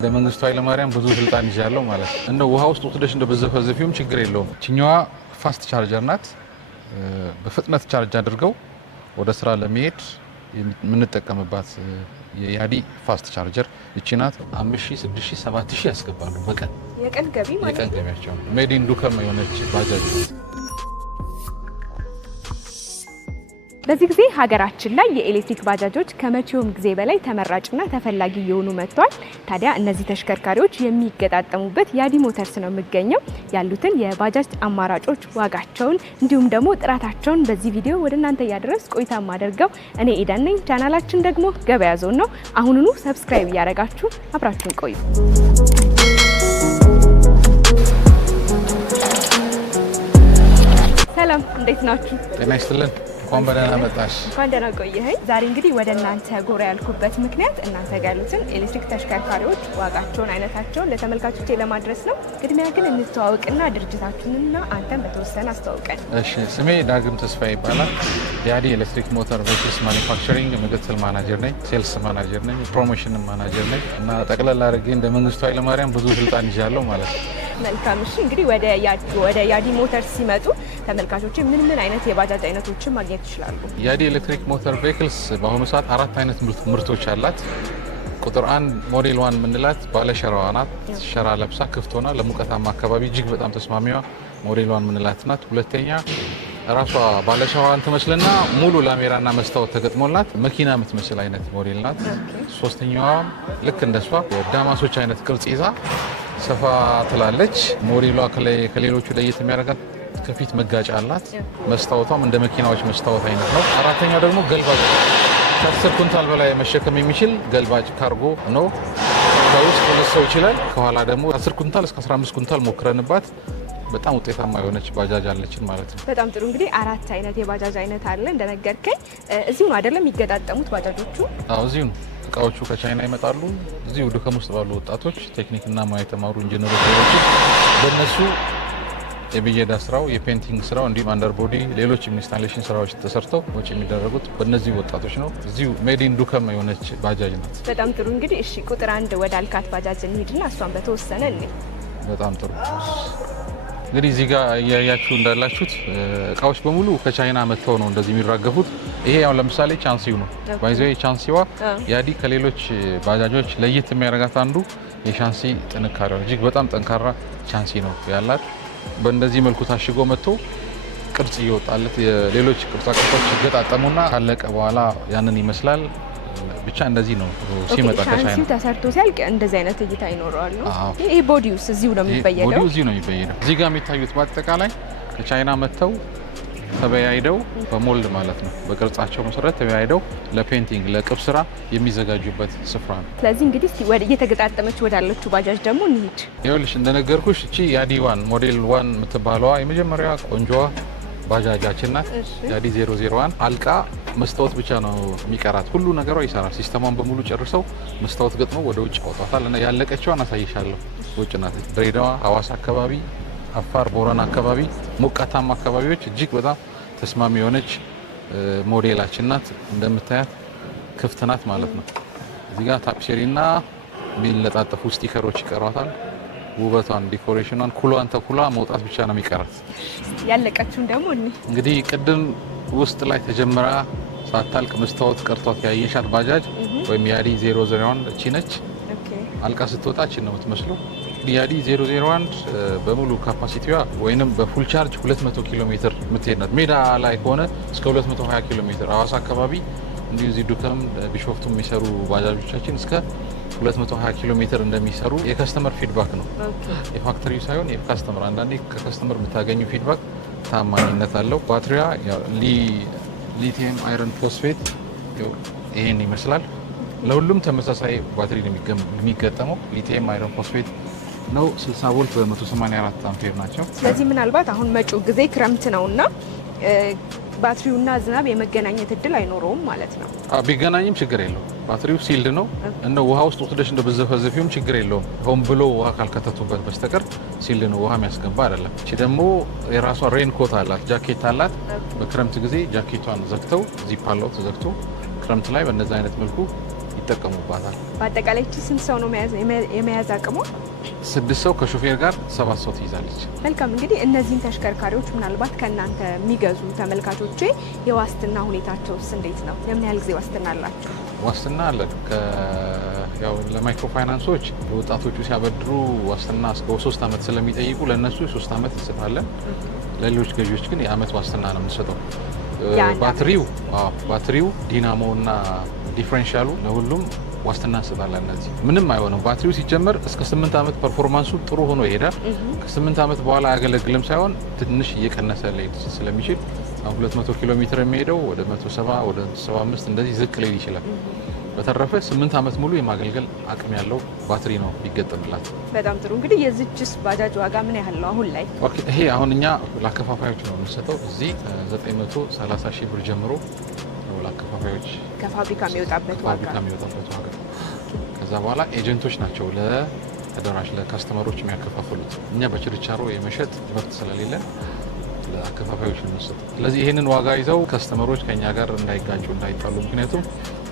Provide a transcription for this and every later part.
ለመንግስቱ ኃይለማርያም ብዙ ስልጣን ይዣለሁ ማለት ነው። እንደ ውሃ ውስጥ ወጥደሽ እንደ በዘፈዘፊውም ችግር የለውም። እቺኛዋ ፋስት ቻርጀር ናት። በፍጥነት ቻርጅ አድርገው ወደ ስራ ለመሄድ የምንጠቀምባት የያዲ ፋስት ቻርጀር እቺ ናት። 5000፣ 6000፣ 7000 ያስገባሉ በቀን የቀን ገቢ ማለት ነው። የቀን ገቢያቸው ሜድ ኢን ዱከም የሆነች ባጃጅ። በዚህ ጊዜ ሀገራችን ላይ የኤሌክትሪክ ባጃጆች ከመቼውም ጊዜ በላይ ተመራጭና ተፈላጊ እየሆኑ መጥቷል። ታዲያ እነዚህ ተሽከርካሪዎች የሚገጣጠሙበት ያዲ ሞተርስ ነው የሚገኘው። ያሉትን የባጃጅ አማራጮች፣ ዋጋቸውን እንዲሁም ደግሞ ጥራታቸውን በዚህ ቪዲዮ ወደ እናንተ እያደረስ ቆይታ ማደርገው እኔ ኤደን ነኝ። ቻናላችን ደግሞ ገበያ ዞን ነው። አሁኑኑ ሰብስክራይብ እያደረጋችሁ አብራችሁን ቆዩ። ሰላም፣ እንዴት ናችሁ? ጤና ይስጥልን። እንኳን በደህና መጣሽ። እንኳን ደህና ቆየኸኝ። ዛሬ እንግዲህ ወደ እናንተ ጎራ ያልኩበት ምክንያት እናንተ ጋር ያሉትን ኤሌክትሪክ ተሽከርካሪዎች ዋጋቸውን፣ አይነታቸውን ለተመልካቾቼ ለማድረስ ነው። ቅድሚያ ግን እንተዋወቅና ድርጅታችንና አንተን በተወሰነ አስተዋውቀን። እሺ፣ ስሜ ዳግም ተስፋ ይባላል። የያዲ ኤሌክትሪክ ሞተር ቬሂክልስ ማኒፋክቸሪንግ ምክትል ማናጀር ነኝ፣ ሴልስ ማናጀር ነኝ፣ ፕሮሞሽን ማናጀር ነኝ እና ጠቅላላ አድርጌ እንደ መንግስቱ ኃይለማርያም ብዙ ስልጣን ይዣለሁ ማለት ነው። መልካም። እሺ፣ እንግዲህ ወደ ያዲ ሞተርስ ሲመጡ ተመልካቾች ምን ምን አይነት የባጃጅ አይነቶችን ማግኘት ይችላሉ? ያዲ ኤሌክትሪክ ሞተር ቬሂክልስ በአሁኑ ሰዓት 4 አይነት ምርቶች አላት። ቁጥር 1 ሞዴል 1 የምንላት ባለሸራዋ ናት። ሸራ ለብሳ ክፍት ሆና ለሙቀታማ አካባቢ እጅግ በጣም ተስማሚዋ ሞዴል 1 የምንላት ናት። ሁለተኛ ራሷ ባለሸራዋን ትመስልና ሙሉ ላሜራና መስታወት ተገጥሞላት መኪና የምትመስል አይነት ሞዴል ናት። ሶስተኛዋ ልክ እንደሷ የዳማሶች አይነት ቅርጽ ይዛ ሰፋ ትላለች። ሞዴሏ ከሌሎቹ ለየት የሚያደርጋት ከፊት መጋጫ አላት። መስታወቷም እንደ መኪናዎች መስታወት አይነት ነው። አራተኛው ደግሞ ገልባጭ ከ10 ኩንታል በላይ መሸከም የሚችል ገልባጭ ካርጎ ነው። ከውስጥ 2 ሰው ይችላል። ከኋላ ደግሞ 10 ኩንታል እስከ 15 ኩንታል ሞክረንባት በጣም ውጤታማ የሆነች ባጃጅ አለችን ማለት ነው። በጣም ጥሩ። እንግዲህ 4 አይነት የባጃጅ አይነት አለ እንደነገርከኝ። እዚሁ ነው አይደለም የሚገጣጠሙት ባጃጆቹ? አዎ እዚሁ ነው። እቃዎቹ ከቻይና ይመጣሉ። እዚሁ ዱከም ውስጥ ባሉ ወጣቶች ቴክኒክና ሙያ የተማሩ ኢንጂነሮች በእነሱ የብየዳ ስራው፣ የፔንቲንግ ስራው እንዲሁም አንደርቦዲ፣ ሌሎች ኢንስታሌሽን ስራዎች ተሰርተው ወጪ የሚደረጉት በእነዚህ ወጣቶች ነው። እዚሁ ሜድ ኢን ዱከም የሆነች ባጃጅ ናት። በጣም ጥሩ። እንግዲህ እሺ፣ ቁጥር 1 ወደ አልካት ባጃጅ እንሂድና እሷን በተወሰነ እንይ። በጣም ጥሩ። እንግዲህ እዚህ ጋር እያያችሁ እንዳላችሁት እቃዎች በሙሉ ከቻይና መጥተው ነው እንደዚህ የሚራገፉት። ይሄ ያው ለምሳሌ ቻንሲው ነው። ባይዘው ቻንሲዋ ያዲ ከሌሎች ባጃጆች ለየት የሚያደርጋት አንዱ የቻንሲ ጥንካሬዋ እጅግ በጣም ጠንካራ ቻንሲ ነው ያላት። በእንደዚህ መልኩ ታሽጎ መጥቶ ቅርጽ እየወጣለት የሌሎች ቅርጻ ቅርጾች ይገጣጠሙና ካለቀ በኋላ ያንን ይመስላል። ብቻ እንደዚህ ነው ሲመጣ ከቻይና ቻንሲው ተሰርቶ ሲያልቅ እንደዚህ አይነት እይታ ይኖረዋል ነው። ይሄ ቦዲውስ እዚሁ ነው የሚበየደው? ቦዲው እዚሁ ነው የሚበየደው። እዚህ ጋር የሚታዩት በአጠቃላይ ከቻይና መጥተው ተበያይደው በሞልድ ማለት ነው በቅርጻቸው መሰረት ተበያይደው ለፔንቲንግ ለቅብ ስራ የሚዘጋጁበት ስፍራ ነው። ስለዚህ እንግዲህ እየተገጣጠመች ወዳለችው ባጃጅ ደግሞ እንሂድ። ይኸውልሽ እንደነገርኩሽ እቺ ያዲ 1 ሞዴል 1 የምትባለዋ የመጀመሪያዋ ቆንጆዋ ባጃጃችን ናት። ያዲ 001 አልቃ መስታወት ብቻ ነው የሚቀራት። ሁሉ ነገሯ ይሰራል። ሲስተሟን በሙሉ ጨርሰው መስታወት ገጥመው ወደ ውጭ አውጣታል እና ያለቀችዋን አሳይሻለሁ። ውጭ ናት። ድሬዳዋ፣ ሐዋሳ አካባቢ፣ አፋር፣ ቦረና አካባቢ ሞቃታማ አካባቢዎች እጅግ በጣም ተስማሚ የሆነች ሞዴላችን ናት። እንደምታያት ክፍት ናት ማለት ነው። እዚህ ጋር ታፒሴሪና የሚለጣጠፉ ስቲከሮች ይቀሯታል። ውበቷን፣ ዲኮሬሽኗን፣ ኩሏን ተኩላ መውጣት ብቻ ነው የሚቀራት። ያለቀችውን ደግሞ እንግዲህ ቅድም ውስጥ ላይ ተጀምራ ሳታልቅ መስታወት ቀርቷት ያየሻት ባጃጅ ወይም ያዲ 001 እቺ ነች። አልቃ ስትወጣ እቺ ነው የምትመስለው። ያዲ 001 በሙሉ ካፓሲቲዋ ወይንም በፉል ቻርጅ 200 ኪሎ ሜትር የምትሄድ ናት። ሜዳ ላይ ከሆነ እስከ 220 ኪሎ ሜትር፣ ሐዋሳ አካባቢ እንዲሁ እዚህ ዱከም ቢሾፍቱ የሚሰሩ ባጃጆቻችን እስከ 220 ኪሎ ሜትር እንደሚሰሩ የከስተመር ፊድባክ ነው። የፋክተሪው ሳይሆን የከስተመር አንዳንዴ ከከስተመር የምታገኙ ፊድባክ ታማኝነት አለው። ባትሪያ ሊቲየም አይረን ፎስፌት ይሄን ይመስላል። ለሁሉም ተመሳሳይ ባትሪ ነው የሚገጠመው። ሊቲየም አይረን ፎስፌት ነው። 60 ቮልት በ184 አምፔር ናቸው። ስለዚህ ምናልባት አሁን መጪው ጊዜ ክረምት ነውና ባትሪውና ዝናብ የመገናኘት እድል አይኖረውም ማለት ነው። ቢገናኝም ችግር የለውም። ባትሪው ሲልድ ነው። እንደ ውሃ ውስጥ ወጥደሽ እንደ በዘፈዘፊውም ችግር የለውም። ሆን ብሎ ውሃ ካልከተቱበት በስተቀር ሲልድ ነው፣ ውሃ የሚያስገባ አይደለም። እቺ ደግሞ የራሷ ሬን ኮት አላት፣ ጃኬት አላት። በክረምት ጊዜ ጃኬቷን ዘግተው ዚፕ አለው ተዘግቶ ክረምት ላይ በእነዚህ አይነት መልኩ ይጠቀሙባታል። በአጠቃላይ እቺ ስንት ሰው ነው የመያዝ አቅሟ? 6 ሰው ከሾፌር ጋር 7 ሰው ትይዛለች። መልካም እንግዲህ እነዚህን ተሽከርካሪዎች ምናልባት ከእናንተ የሚገዙ ተመልካቾቼ የዋስትና ሁኔታቸውስ እንዴት ነው? የምን ያህል ጊዜ ዋስትና አላቸው? ዋስትና አለን። ያው ለማይክሮ ፋይናንሶች ለወጣቶቹ ሲያበድሩ ዋስትና እስከ 3 ዓመት ስለሚጠይቁ ለእነሱ 3 ዓመት እንሰጣለን። ለሌሎች ገዢዎች ግን የአመት ዋስትና ነው የምንሰጠው። ባትሪው ዲናሞ እና ዲፍሬንሻሉ ለሁሉም ዋስትና እንሰጣለን። እነዚህ ምንም አይሆንም። ባትሪው ሲጀመር እስከ 8 ዓመት ፐርፎርማንሱ ጥሩ ሆኖ ይሄዳል። ከ8 ዓመት በኋላ አያገለግልም ሳይሆን ትንሽ እየቀነሰ ሊሄድ ስለሚችል 200 ኪሎ ሜትር የሚሄደው ወደ 170 ወደ 75 እንደዚህ ዝቅ ሊል ይችላል። በተረፈ 8 ዓመት ሙሉ የማገልገል አቅም ያለው ባትሪ ነው ይገጠምላት። በጣም ጥሩ። እንግዲህ የዚችስ ባጃጅ ዋጋ ምን ያህል ነው አሁን ላይ? ይሄ አሁን እኛ ለአከፋፋዮች ነው የምንሰጠው። እዚህ 930 ሺህ ብር ጀምሮ ነው ለአከፋፋዮች ከፋብሪካ የሚወጣበት ዋጋ። ከዛ በኋላ ኤጀንቶች ናቸው ለተደራሽ ለካስተመሮች የሚያከፋፍሉት። እኛ በችርቻሮ የመሸጥ መብት ስለሌለን ለአከፋፋዮች ነው የምንሰጠው። ስለዚህ ይህንን ዋጋ ይዘው ከስተመሮች ከኛ ጋር እንዳይጋጩ እንዳይጣሉ፣ ምክንያቱም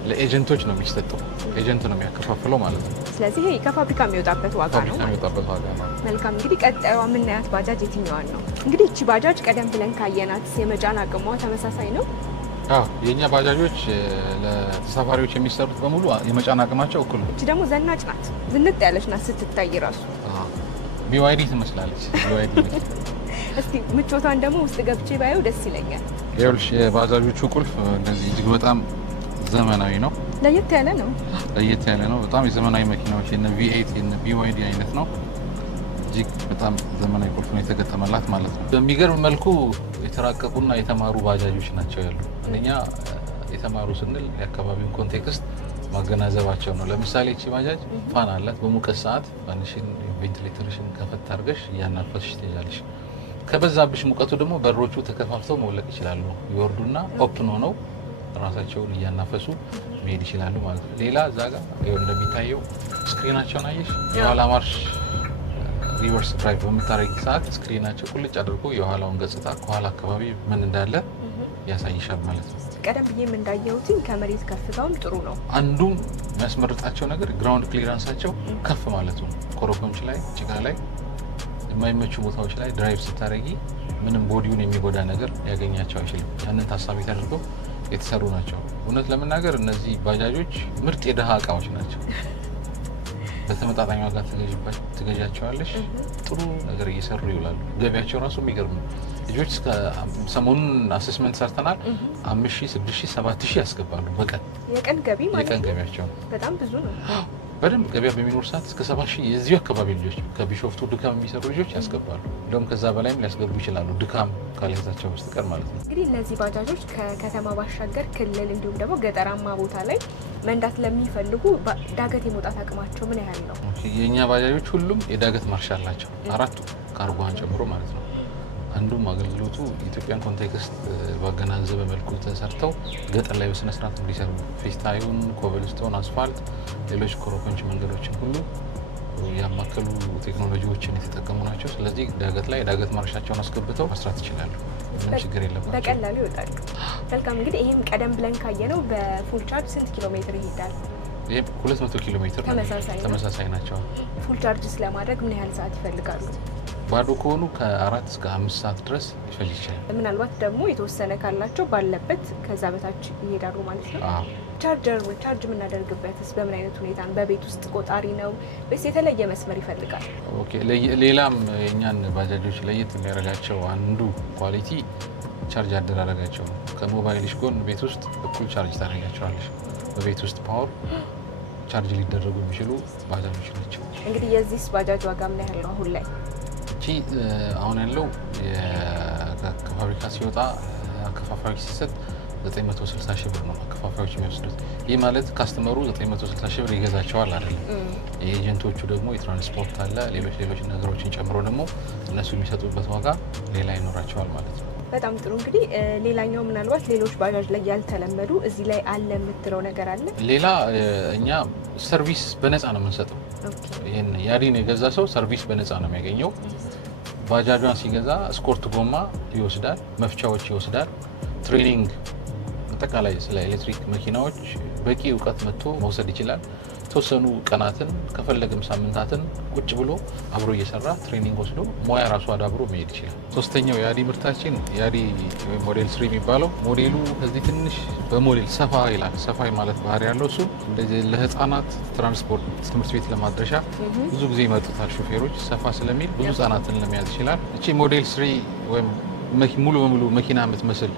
ለኤጀንቶች ነው የሚሰጠው። ኤጀንት ነው የሚያከፋፍለው ማለት ነው። ስለዚህ ይሄ ከፋብሪካ የሚወጣበት ዋጋ ነው። መልካም እንግዲህ ቀጣዩ የምናያት ባጃጅ የትኛዋን ነው? እንግዲህ እቺ ባጃጅ ቀደም ብለን ካየናት የመጫን አቅሟ ተመሳሳይ ነው? አዎ፣ የኛ ባጃጆች ለተሳፋሪዎች የሚሰሩት በሙሉ የመጫን አቅማቸው እኩል ነው። እቺ ደግሞ ዘናጭ ናት፣ ዝንጥ ያለች ናት ስትታይ ራሱ። ቢዋይዲ ትመስላለች። ቢዋይዲ እስቲ ምቾቷን ደግሞ ውስጥ ገብቼ ባየው ደስ ይለኛል። ይኸውልሽ የባጃጆቹ ቁልፍ እንደዚህ እጅግ በጣም ዘመናዊ ነው። ለየት ያለ ነው። በጣም የዘመናዊ መኪናዎች የነ V8 የነ BYD አይነት ነው። እጅግ በጣም ዘመናዊ ቁልፍ ነው የተገጠመላት ማለት ነው። በሚገርም መልኩ የተራቀቁና የተማሩ ባጃጆች ናቸው ያሉ። እኛ የተማሩ ስንል የአካባቢውን ኮንቴክስት ማገናዘባቸው ነው። ለምሳሌ እቺ ባጃጅ ፋን አላት። በሙቀት ሰዓት ፋንሽን ቬንቲሌተርሽን ከፈት አድርገሽ እያናፈስሽ ትይዛለሽ። ከበዛብሽ ሙቀቱ ደግሞ በሮቹ ተከፋፍተው መውለቅ ይችላሉ። ይወርዱና ኦፕን ሆነው ራሳቸውን እያናፈሱ መሄድ ይችላሉ ማለት ነው። ሌላ እዛ ጋር እንደሚታየው ስክሪናቸውን አየሽ? የኋላ ማርሽ ሪቨርስ ድራይቭ በምታረጊ ሰዓት ስክሪናቸው ቁልጭ አድርጎ የኋላውን ገጽታ ከኋላ አካባቢ ምን እንዳለ ያሳይሻል ማለት ነው። ቀደም ብዬም እንዳየሁት ከመሬት ከፍታውም ጥሩ ነው። አንዱም የሚያስመርጣቸው ነገር ግራውንድ ክሊራንሳቸው ከፍ ማለት ነው። ኮረኮንች ላይ፣ ጭቃ ላይ፣ የማይመቹ ቦታዎች ላይ ድራይቭ ስታረጊ ምንም ቦዲውን የሚጎዳ ነገር ሊያገኛቸው አይችልም። ያንን ታሳቢ ተደርገው የተሰሩ ናቸው። እውነት ለመናገር እነዚህ ባጃጆች ምርጥ የደሃ እቃዎች ናቸው። በተመጣጣኝ ዋጋ ትገዣቸዋለሽ። ጥሩ ነገር እየሰሩ ይውላሉ። ገቢያቸው ራሱ የሚገርም ነው። ልጆች እስከ ሰሞኑን አሴስመንት ሰርተናል። 5,000፣ 6,000፣ 7,000 ያስገባሉ በቀን። የቀን ገቢ ማለት የቀን ገቢያቸው በጣም ብዙ ነው። በደንብ ገበያ በሚኖር ሰዓት እስከ 7,000 የዚሁ አካባቢ ልጆች ከቢሾፍቱ ድካም የሚሰሩ ልጆች ያስገባሉ። እንደውም ከዛ በላይም ሊያስገቡ ይችላሉ፣ ድካም ካልያዛቸው በስተቀር ማለት ነው። እንግዲህ እነዚህ ባጃጆች ከከተማ ባሻገር ክልል እንዲሁም ደግሞ ገጠራማ ቦታ ላይ መንዳት ለሚፈልጉ ዳገት የመውጣት አቅማቸው ምን ያህል ነው? የእኛ ባጃጆች ሁሉም የዳገት ማርሻ አላቸው፣ አራቱ ካርጎዋን ጨምሮ ማለት ነው። አንዱም አገልግሎቱ የኢትዮጵያን ኮንቴክስት ባገናዘበ መልኩ ተሰርተው ገጠር ላይ በስነስርዓት እንዲሰሩ ፌስታዩን፣ ኮብልስቶን፣ አስፋልት፣ ሌሎች ኮረኮንች መንገዶችን ሁሉ ያማከሉ ቴክኖሎጂዎችን የተጠቀሙ ናቸው። ስለዚህ ዳገት ላይ ዳገት ማርሻቸውን አስገብተው መስራት ይችላሉ። ምንም ችግር የለባቸው፣ በቀላሉ ይወጣሉ። መልካም እንግዲህ ይህም ቀደም ብለን ካየነው በፉል ቻርጅ ስንት ኪሎ ሜትር ይሄዳል? ይህም 200 ኪሎ ሜትር ተመሳሳይ ናቸው። ፉል ቻርጅ ስለማድረግ ምን ያህል ሰዓት ይፈልጋሉ? ባዶ ከሆኑ ከ4 እስከ 5 ሰዓት ድረስ ሊፈጅ ይችላል። ምናልባት ደግሞ የተወሰነ ካላቸው ባለበት ከዛ በታች ይሄዳሉ ማለት ነው። ቻርጅ የምናደርግበትስ በምን አይነት ሁኔታ ነው? በቤት ውስጥ ቆጣሪ ነው ወይስ የተለየ መስመር ይፈልጋል? ኦኬ፣ ሌላም የእኛን ባጃጆች ለየት የሚያደርጋቸው አንዱ ኳሊቲ ቻርጅ አደራረጋቸው ነው። ከሞባይልሽ ጎን ቤት ውስጥ እኩል ቻርጅ ታደርጋቸዋለሽ። በቤት ውስጥ ፓወር ቻርጅ ሊደረጉ የሚችሉ ባጃጆች ናቸው። እንግዲህ የዚህስ ባጃጅ ዋጋ ምን ያህል ነው አሁን ላይ? እቺ አሁን ያለው ከፋብሪካ ሲወጣ አከፋፋዮች ሲሰጥ 960 ሺህ ብር ነው አከፋፋዮች የሚወስዱት። ይህ ማለት ካስተመሩ 960 ሺህ ብር ይገዛቸዋል አይደለም። የኤጀንቶቹ ደግሞ የትራንስፖርት አለ፣ ሌሎች ነገሮችን ጨምሮ ደግሞ እነሱ የሚሰጡበት ዋጋ ሌላ ይኖራቸዋል ማለት ነው። በጣም ጥሩ። እንግዲህ ሌላኛው ምናልባት ሌሎች ባጃጅ ላይ ያልተለመዱ እዚህ ላይ አለ የምትለው ነገር አለ? ሌላ እኛ ሰርቪስ በነፃ ነው የምንሰጠው። ይህን ያዲን የገዛ ሰው ሰርቪስ በነፃ ነው የሚያገኘው። ባጃጇን ሲገዛ ስኮርት ጎማ ይወስዳል፣ መፍቻዎች ይወስዳል፣ ትሬኒንግ፣ አጠቃላይ ስለ ኤሌክትሪክ መኪናዎች በቂ እውቀት መጥቶ መውሰድ ይችላል። ተወሰኑ ቀናትን ከፈለገም ሳምንታትን ቁጭ ብሎ አብሮ እየሰራ ትሬኒንግ ወስዶ ሙያ ራሱ አዳብሮ መሄድ ይችላል። ሶስተኛው የአዲ ምርታችን የአዲ ሞዴል 3 የሚባለው ሞዴሉ ከዚህ ትንሽ በሞዴል ሰፋ ይላል። ሰፋ ማለት ባህሪ ያለው እሱ እንደዚህ ለህፃናት ትራንስፖርት ትምህርት ቤት ለማድረሻ ብዙ ጊዜ ይመጡታል ሾፌሮች። ሰፋ ስለሚል ብዙ ህጻናትን ለመያዝ ይችላል። እቺ ሞዴል 3 ወይም ሙሉ በሙሉ መኪና የምትመስል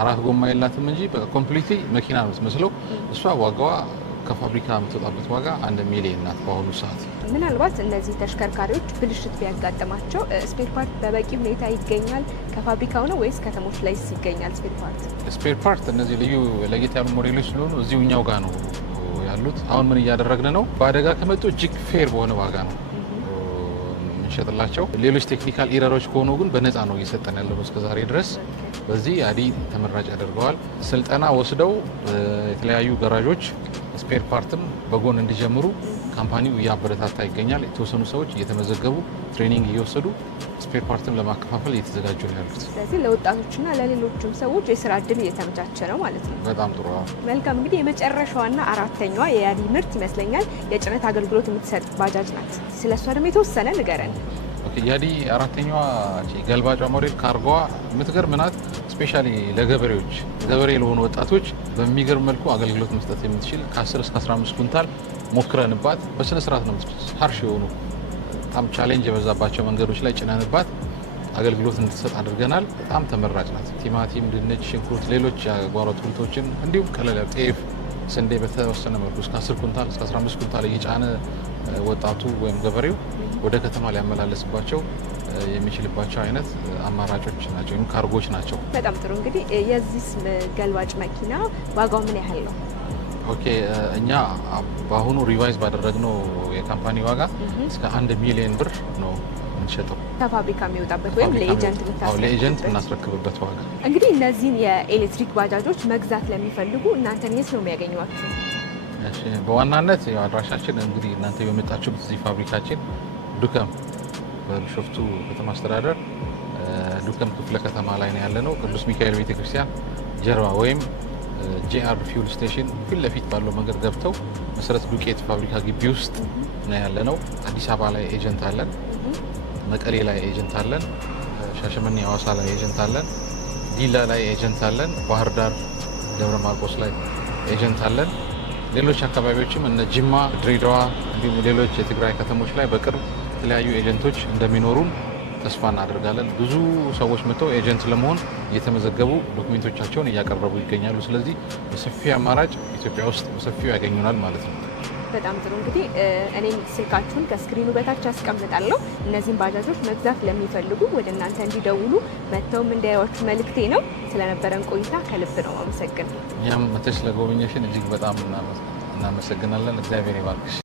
4 ጎማ የላትም እንጂ ኮምፕሊትሊ መኪና ነው የምትመስለው። እሷ ዋጋዋ ከፋብሪካ የምትወጣበት ዋጋ 1 ሚሊዮን ናት በአሁኑ ሰዓት። ምናልባት እነዚህ ተሽከርካሪዎች ብልሽት ቢያጋጥማቸው ስፔር ፓርት በበቂ ሁኔታ ይገኛል ከፋብሪካው ነው ወይስ ከተሞች ላይ ይገኛል? ስፔር ፓርት እነዚህ ልዩ ለጌታ ያሉ ሞዴሎች ስለሆኑ እዚሁ እኛው ጋር ነው ያሉት። አሁን ምን እያደረግን ነው? በአደጋ ከመጡ እጅግ ፌር በሆነ ዋጋ ነው የምንሸጥላቸው። ሌሎች ቴክኒካል ኢረሮች ከሆኑ ግን በነፃ ነው እየሰጠን ያለው እስከዛሬ ድረስ። በዚህ አዲ ተመራጭ ያደርገዋል። ስልጠና ወስደው የተለያዩ ገራዦች ስፔር ፓርትም በጎን እንዲጀምሩ ካምፓኒው እያበረታታ ይገኛል። የተወሰኑ ሰዎች እየተመዘገቡ ትሬኒንግ እየወሰዱ ስፔር ፓርትን ለማከፋፈል እየተዘጋጁ ነው ያሉት። ስለዚህ ለወጣቶችና ለሌሎችም ሰዎች የስራ እድል እየተመቻቸ ነው ማለት ነው። በጣም ጥሩ። መልካም። እንግዲህ የመጨረሻዋና አራተኛዋ የአዲ ምርት ይመስለኛል የጭነት አገልግሎት የምትሰጥ ባጃጅ ናት። ስለሷ ደግሞ የተወሰነ ንገረን። የአዲ አራተኛዋ ገልባጯ ሞዴል ካርጎዋ የምትገርም ናት። ስፔሻሊ ለገበሬዎች ገበሬ ለሆኑ ወጣቶች በሚገርም መልኩ አገልግሎት መስጠት የምትችል ከ10 እስከ 15 ኩንታል ሞክረንባት በስነ ስርዓት ነው ሀርሽ የሆኑ በጣም ቻሌንጅ የበዛባቸው መንገዶች ላይ ጭነንባት አገልግሎት እንድትሰጥ አድርገናል። በጣም ተመራጭ ናት። ቲማቲም፣ ድንች፣ ሽንኩርት፣ ሌሎች የጓሮ አትክልቶችን እንዲሁም ቀለል ያለ ጤፍ፣ ስንዴ በተወሰነ መልኩ እስከ 10 ኩንታል እስከ 15 ኩንታል እየጫነ ወጣቱ ወይም ገበሬው ወደ ከተማ ሊያመላለስባቸው የሚችልባቸው አይነት አማራጮች ናቸው ወይም ካርጎች ናቸው። በጣም ጥሩ። እንግዲህ የዚህ ገልባጭ መኪና ዋጋው ምን ያህል ነው? ኦኬ፣ እኛ በአሁኑ ሪቫይዝ ባደረግነው የካምፓኒ ዋጋ እስከ 1 ሚሊዮን ብር ነው የምንሸጠው። ከፋብሪካ የሚወጣበት ወይም ለኤጀንት እናስረክብበት ዋጋ። እንግዲህ እነዚህን የኤሌክትሪክ ባጃጆች መግዛት ለሚፈልጉ እናንተን የት ነው የሚያገኟቸው? በዋናነት አድራሻችን እንግዲህ እናንተ በመጣችሁበት እዚህ ፋብሪካችን ዱከም በቢሾፍቱ ከተማ አስተዳደር ዱከም ክፍለ ከተማ ላይ ነው ያለነው። ቅዱስ ሚካኤል ቤተክርስቲያን ጀርባ ወይም ጄአር ፊውል ስቴሽን ፊት ለፊት ባለው መንገድ ገብተው መሰረት ዱቄት ፋብሪካ ግቢ ውስጥ ነው ያለነው። አዲስ አበባ ላይ ኤጀንት አለን፣ መቀሌ ላይ ኤጀንት አለን፣ ሻሸመኔ ሐዋሳ ላይ ኤጀንት አለን፣ ዲላ ላይ ኤጀንት አለን፣ ባህር ዳር ደብረ ማርቆስ ላይ ኤጀንት አለን። ሌሎች አካባቢዎችም እነ ጅማ፣ ድሬዳዋ እንዲሁም ሌሎች የትግራይ ከተሞች ላይ በቅርብ የተለያዩ ኤጀንቶች እንደሚኖሩን ተስፋ እናደርጋለን። ብዙ ሰዎች መጥተው ኤጀንት ለመሆን እየተመዘገቡ ዶክሜንቶቻቸውን እያቀረቡ ይገኛሉ። ስለዚህ በሰፊ አማራጭ ኢትዮጵያ ውስጥ በሰፊው ያገኙናል ማለት ነው። በጣም ጥሩ። እንግዲህ እኔም ስልካችሁን ከስክሪኑ በታች አስቀምጣለሁ። እነዚህን ባጃጆች መግዛት ለሚፈልጉ ወደ እናንተ እንዲደውሉ መጥተውም እንዲያዩዋችሁ መልእክቴ ነው። ስለነበረን ቆይታ ከልብ ነው አመሰግናለሁ። እኛም መተሽ ለጎብኘሽን እጅግ በጣም እናመሰግናለን። እግዚአብሔር ይባርክሽ።